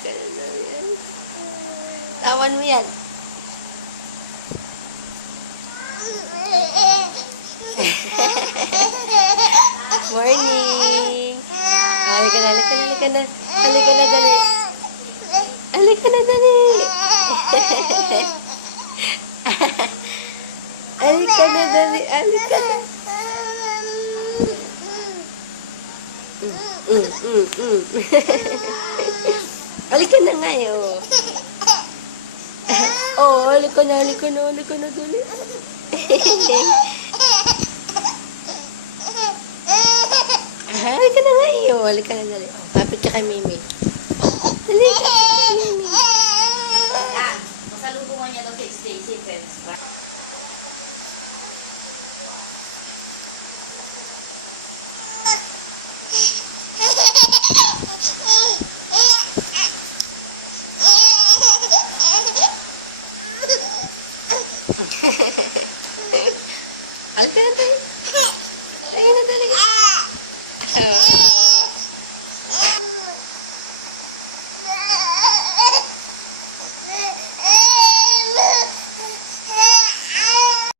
Halika na dali. Tawan mo yan. Morning! Halika na, halika na, halika na. Halika na, dali. Halika na, dali. Halika na, dali. Halika na. Halika na nga, oh. Oh, halika na, halika na, halika na, dali. Halika na nga, iyo. Halika na, dali. Kapit ka kay Mimi. Halika.